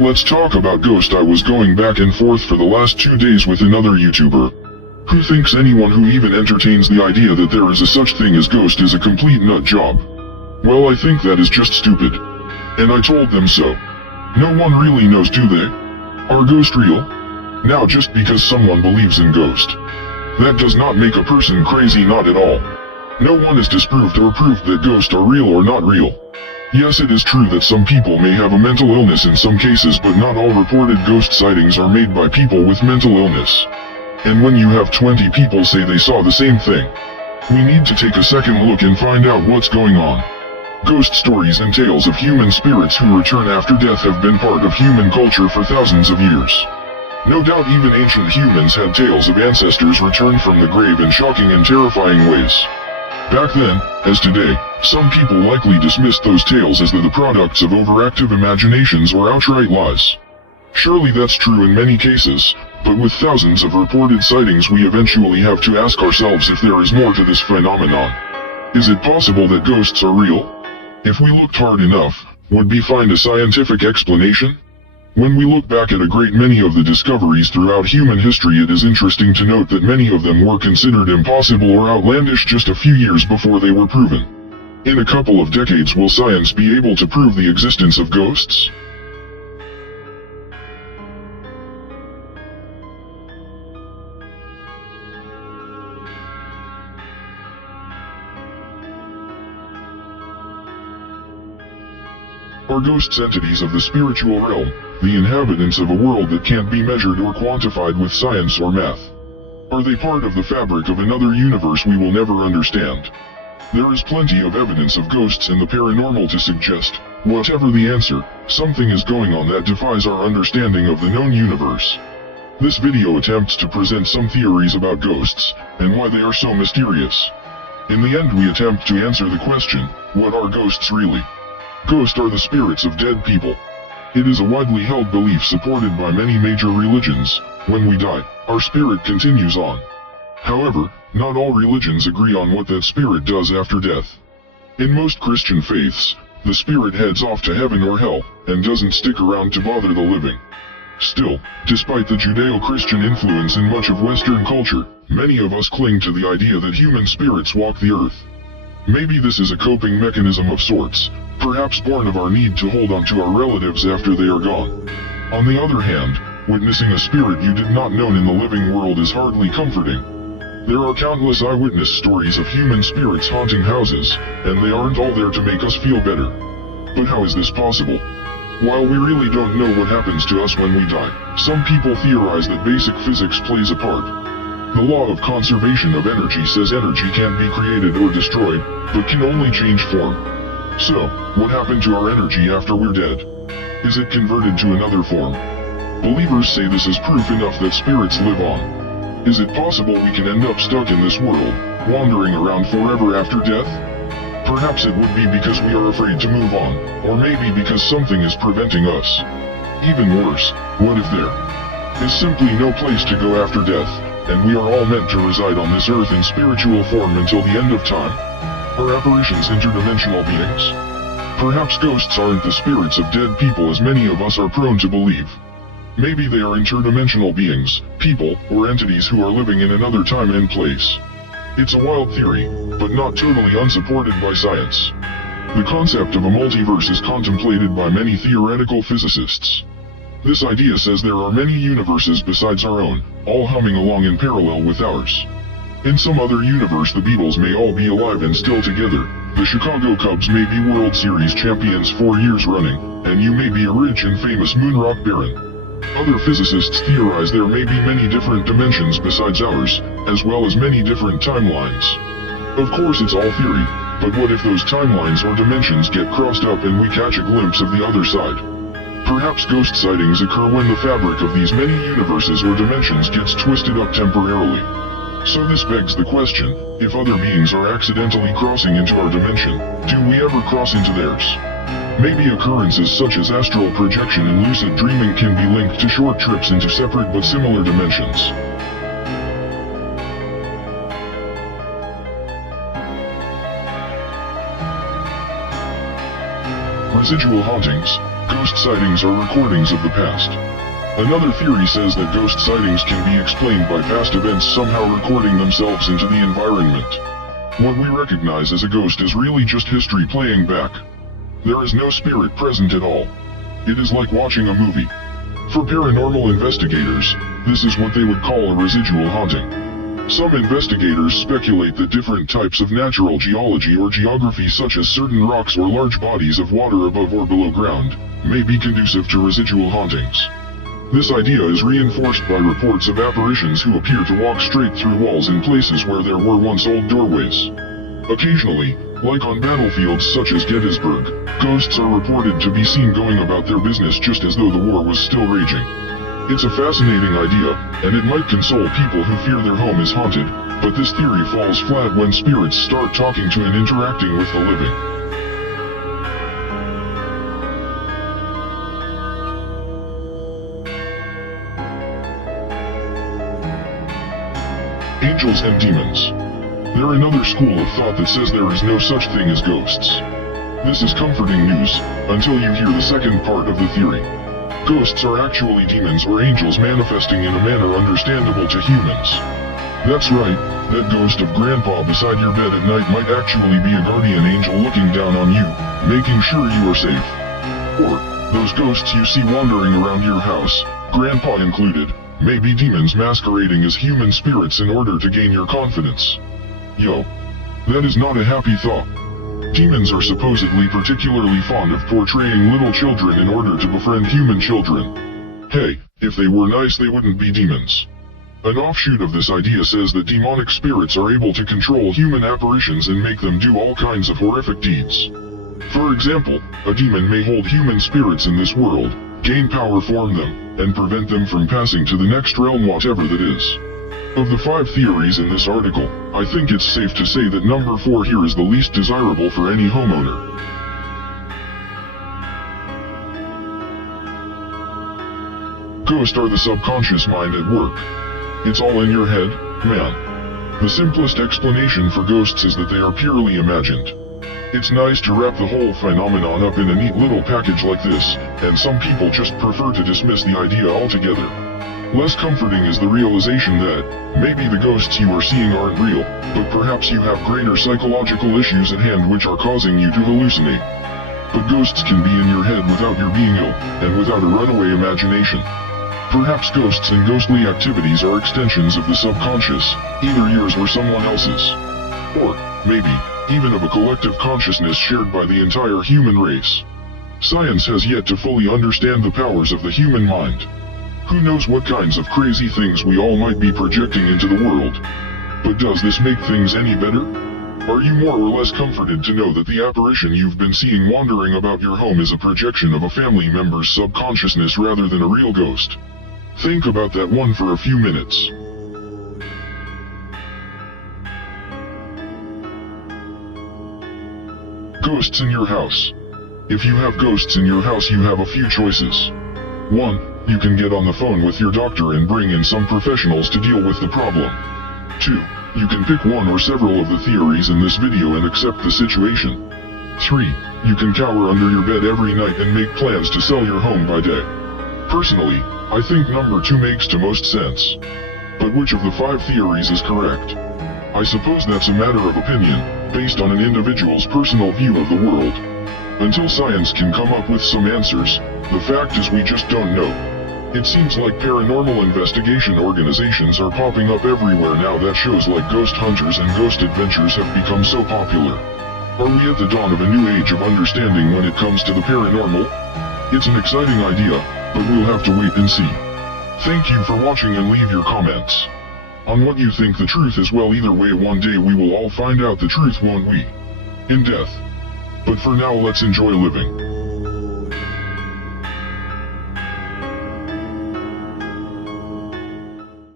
Let's talk about Ghost. I was going back and forth for the last 2 days with another YouTuber who thinks anyone who even entertains the idea that there is a such thing as Ghost is a complete nut job. Well, I think that is just stupid. And I told them so. No one really knows, do they? Are ghosts real? Now, just because someone believes in ghost, that does not make a person crazy, not at all. No one has disproved or proved that ghosts are real or not real. Yes, it is true that some people may have a mental illness in some cases, but not all reported ghost sightings are made by people with mental illness. And when you have 20 people say they saw the same thing, we need to take a second look and find out what's going on. Ghost stories and tales of human spirits who return after death have been part of human culture for thousands of years. No doubt even ancient humans had tales of ancestors returned from the grave in shocking and terrifying ways. Back then, as today, some people likely dismissed those tales as the products of overactive imaginations or outright lies. Surely that's true in many cases, but with thousands of reported sightings we eventually have to ask ourselves if there is more to this phenomenon. Is it possible that ghosts are real? If we looked hard enough, would we find a scientific explanation? When we look back at a great many of the discoveries throughout human history, it is interesting to note that many of them were considered impossible or outlandish just a few years before they were proven. In a couple of decades, will science be able to prove the existence of ghosts? Are ghosts entities of the spiritual realm, the inhabitants of a world that can't be measured or quantified with science or math? Are they part of the fabric of another universe we will never understand? There is plenty of evidence of ghosts in the paranormal to suggest, whatever the answer, something is going on that defies our understanding of the known universe. This video attempts to present some theories about ghosts, and why they are so mysterious. In the end, we attempt to answer the question, what are ghosts really? Ghosts are the spirits of dead people. It is a widely held belief supported by many major religions. When we die, our spirit continues on. However, not all religions agree on what that spirit does after death. In most Christian faiths, the spirit heads off to heaven or hell, and doesn't stick around to bother the living. Still, despite the Judeo-Christian influence in much of Western culture, many of us cling to the idea that human spirits walk the earth. Maybe this is a coping mechanism of sorts, perhaps born of our need to hold on to our relatives after they are gone. On the other hand, witnessing a spirit you did not know in the living world is hardly comforting. There are countless eyewitness stories of human spirits haunting houses, and they aren't all there to make us feel better. But how is this possible? While we really don't know what happens to us when we die, some people theorize that basic physics plays a part. The law of conservation of energy says energy can't be created or destroyed, but can only change form. So, what happened to our energy after we're dead? Is it converted to another form? Believers say this is proof enough that spirits live on. Is it possible we can end up stuck in this world, wandering around forever after death? Perhaps it would be because we are afraid to move on, or maybe because something is preventing us. Even worse, what if there is simply no place to go after death, and we are all meant to reside on this earth in spiritual form until the end of time? Are apparitions interdimensional beings? Perhaps ghosts aren't the spirits of dead people as many of us are prone to believe. Maybe they are interdimensional beings, people, or entities who are living in another time and place. It's a wild theory, but not totally unsupported by science. The concept of a multiverse is contemplated by many theoretical physicists. This idea says there are many universes besides our own, all humming along in parallel with ours. In some other universe, the Beatles may all be alive and still together, the Chicago Cubs may be World Series champions 4 years running, and you may be a rich and famous moon rock baron. Other physicists theorize there may be many different dimensions besides ours, as well as many different timelines. Of course, it's all theory, but what if those timelines or dimensions get crossed up and we catch a glimpse of the other side? Perhaps ghost sightings occur when the fabric of these many universes or dimensions gets twisted up temporarily. So this begs the question, if other beings are accidentally crossing into our dimension, do we ever cross into theirs? Maybe occurrences such as astral projection and lucid dreaming can be linked to short trips into separate but similar dimensions. Residual hauntings. Ghost sightings are recordings of the past. Another theory says that ghost sightings can be explained by past events somehow recording themselves into the environment. What we recognize as a ghost is really just history playing back. There is no spirit present at all. It is like watching a movie. For paranormal investigators, this is what they would call a residual haunting. Some investigators speculate that different types of natural geology or geography, such as certain rocks or large bodies of water above or below ground, may be conducive to residual hauntings. This idea is reinforced by reports of apparitions who appear to walk straight through walls in places where there were once old doorways. Occasionally, like on battlefields such as Gettysburg, ghosts are reported to be seen going about their business just as though the war was still raging. It's a fascinating idea, and it might console people who fear their home is haunted, but this theory falls flat when spirits start talking to and interacting with the living. Angels and demons. They're another school of thought that says there is no such thing as ghosts. This is comforting news, until you hear the second part of the theory. Ghosts are actually demons or angels manifesting in a manner understandable to humans. That's right, that ghost of Grandpa beside your bed at night might actually be a guardian angel looking down on you, making sure you are safe. Or, those ghosts you see wandering around your house, Grandpa included, may be demons masquerading as human spirits in order to gain your confidence. Yo. That is not a happy thought. Demons are supposedly particularly fond of portraying little children in order to befriend human children. Hey, if they were nice they wouldn't be demons. An offshoot of this idea says that demonic spirits are able to control human apparitions and make them do all kinds of horrific deeds. For example, a demon may hold human spirits in this world, gain power from them, and prevent them from passing to the next realm, whatever that is. Of the 5 theories in this article, I think it's safe to say that number 4 here is the least desirable for any homeowner. Ghosts are the subconscious mind at work. It's all in your head, man. The simplest explanation for ghosts is that they are purely imagined. It's nice to wrap the whole phenomenon up in a neat little package like this, and some people just prefer to dismiss the idea altogether. Less comforting is the realization that, maybe the ghosts you are seeing aren't real, but perhaps you have greater psychological issues at hand which are causing you to hallucinate. But ghosts can be in your head without your being ill, and without a runaway imagination. Perhaps ghosts and ghostly activities are extensions of the subconscious, either yours or someone else's. Or, maybe, even of a collective consciousness shared by the entire human race. Science has yet to fully understand the powers of the human mind. Who knows what kinds of crazy things we all might be projecting into the world. But does this make things any better? Are you more or less comforted to know that the apparition you've been seeing wandering about your home is a projection of a family member's subconsciousness rather than a real ghost? Think about that one for a few minutes. Ghosts in your house. If you have ghosts in your house, you have a few choices. 1. You can get on the phone with your doctor and bring in some professionals to deal with the problem. 2. You can pick one or several of the theories in this video and accept the situation. 3. You can cower under your bed every night and make plans to sell your home by day. Personally, I think number 2 makes the most sense. But which of the 5 theories is correct? I suppose that's a matter of opinion, based on an individual's personal view of the world. Until science can come up with some answers, the fact is we just don't know. It seems like paranormal investigation organizations are popping up everywhere now that shows like Ghost Hunters and Ghost Adventures have become so popular. Are we at the dawn of a new age of understanding when it comes to the paranormal? It's an exciting idea, but we'll have to wait and see. Thank you for watching and leave your comments on what you think the truth is. Well, either way, one day we will all find out the truth, won't we? In death. But for now, let's enjoy living.